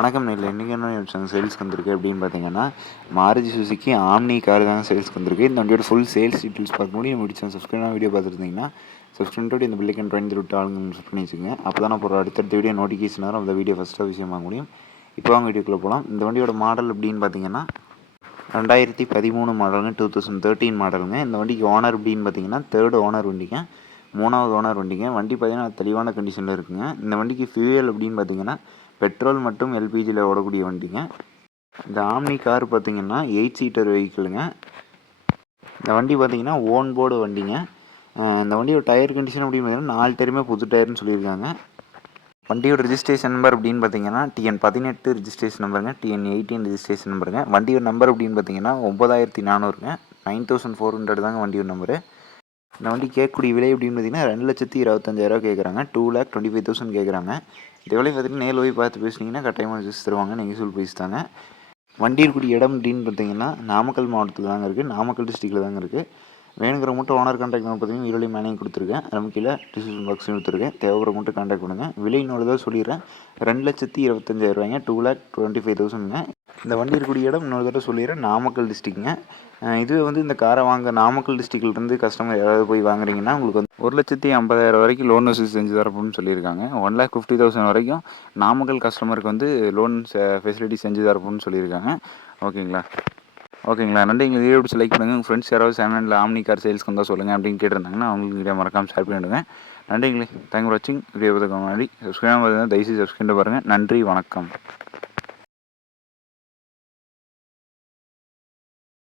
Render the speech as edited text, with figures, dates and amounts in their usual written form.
வணக்கம் நேரில் இன்றைக்கி என்ன சேல்ஸ்க்கு வந்திருக்கு அப்படின்னு பார்த்தீங்கன்னா, மாருதி சுசுக்கி ஆம்னி கார் தான் சேல்ஸ்க்கு வந்திருக்கு. இந்த வண்டியோட ஃபுல் சேல்ஸ் டீட்டெயில்ஸ் பார்க்க முடியும். முடிச்சு சப்ஸ்கிரைப் வீடியோ பார்த்துருந்தீங்கன்னா சப்ஸ்கிரைப் இந்த பில்லைக்கன் ட்ரெயின் விட்டு ஆளுங்க செட் பண்ணி வச்சுங்க. அப்போ தான் நான் போகிற அடுத்தடுத்த வீடியோ நோட்டிஃபிகேஷன் வரும். அந்த வீடியோ ஃபஸ்ட்டாக விஷயம் வாங்க முடியும். இப்போ அவங்க வீடியோக்குள்ளே போகலாம். இந்த வண்டியோட மாடல் அப்படின்னு பார்த்தீங்கன்னா 2013 மாடலுங்க, 2013 மாடலுங்க. இந்த வண்டிக்கு ஓனர் அப்படின்னு பார்த்தீங்கன்னா தேர்ட் ஓனர் வண்டிங்க, 3வது ஓனர் வண்டிங்க. வண்டி பார்த்தீங்கன்னா தெளிவான கண்டிஷனில் இருக்குங்க. இந்த வண்டிக்கு ஃபியூயல் அப்படின்னு பார்த்தீங்கன்னா பெட்ரோல் மற்றும் எல்பிஜியில் ஓடக்கூடிய வண்டிங்க. இந்த ஆம்னி கார் பார்த்தீங்கன்னா 8 சீட்டர் வெஹிக்கிளுங்க. இந்த வண்டி பார்த்தீங்கன்னா ஓன் போர்டு வண்டிங்க. இந்த வண்டியோட டயர் கண்டிஷன் அப்படின்னு பார்த்தீங்கன்னா 4 டயருமே புது டயர்னு சொல்லியிருக்காங்க. வண்டியோட ரிஜிஸ்ட்ரேஷன் நம்பர் அப்படின்னு பார்த்தீங்கன்னா TN18 ரிஜிஸ்ட்ரேஷன் நம்பருங்க, TN18 ரிஜிஸ்ட்ரேஷன் நம்பருங்க. வண்டியோட நம்பர் அப்படின்னு பார்த்தீங்கன்னா 9400ங்க, 9400 தாங்க வண்டியோட நம்பரு. இந்த வண்டி கேட்கக்கூடிய விலை அப்படின்னு பார்த்தீங்கன்னா 2,25,000 கேட்குறாங்க. 2,25,000 கேட்குறாங்க. இந்த விலை பார்த்தீங்கன்னா நேரில் போய் பார்த்து பேசுனீங்கன்னா கட்டாயமாக ரிஜிஸ்ட் தருவாங்க. நீங்கள் சொல் பேசி தாங்க. வண்டி இருக்கக்கூடிய இடம் அப்படின்னு பார்த்தீங்கன்னா நாமக்கல் மாவட்டத்தில் தாங்க இருக்குது, நாமக்கல் டிஸ்ட்ரிக்டில் தாங்க இருக்குது. வேணுங்கிற மட்டும் ஓனர் கான்டாக்ட் நம்பர் பார்த்தீங்கன்னா வீடியோ மேனேஜ் கொடுத்துருக்கேன், நம்ம கீழே டிஸ்கிரிப்ஷன் பாக்ஸ் கொடுத்துருக்கேன். தேவைப்படுற மட்டும் கான்டாக்ட் பண்ணுங்கள். விலை இன்னொரு சொல்லிடுறேன், 2,25,000, 2,25,000ங்க. இந்த வண்டி இருக்கக்கூடிய இடம் இன்னொரு தடவை சொல்லிடுறேன், நாமக்கல் டிஸ்ட்ரிக்ட்டுங்க. இதுவே வந்து இந்த காரை வாங்க நாமக்கல் டிஸ்ட்ரிக்ட்லேருந்து கஸ்டமர் யாராவது போய் வாங்குறீங்கன்னா உங்களுக்கு வந்து 1,50,000 வரைக்கும் லோன் வசதி செஞ்சு தரப்போம்னு சொல்லியிருக்காங்க. 1,50,000 வரைக்கும் நாமக்கல் கஸ்டமருக்கு வந்து லோன் ஃபெசிலிட்டி செஞ்சு தரப்போம்னு சொல்லியிருக்காங்க. ஓகேங்களா. நன்றி. எங்கள் வீடியோ பிடிச்சி லைக் பண்ணுங்கள். உங்கள் ஃப்ரெண்ட்ஸ் யாராவது சேனலில் ஆம்னி கார் சேல்ஸ்க்கு வந்தால் சொல்லுங்கள் அப்படின்னு கேட்டிருந்தாங்கன்னா அவங்களுக்கு வீடியோ மறக்காமல் ஷேர் பண்ணிவிடுங்க. நன்றிங்களே. தேங்க் ஃபார் வாட்சிங். வீடியோ பார்த்துக்க முன்னாடி சப்ஸ்கிரைப் தயவுசெய்து சப்ஸ்கிரைப் பாருங்கள். நன்றி, வணக்கம்.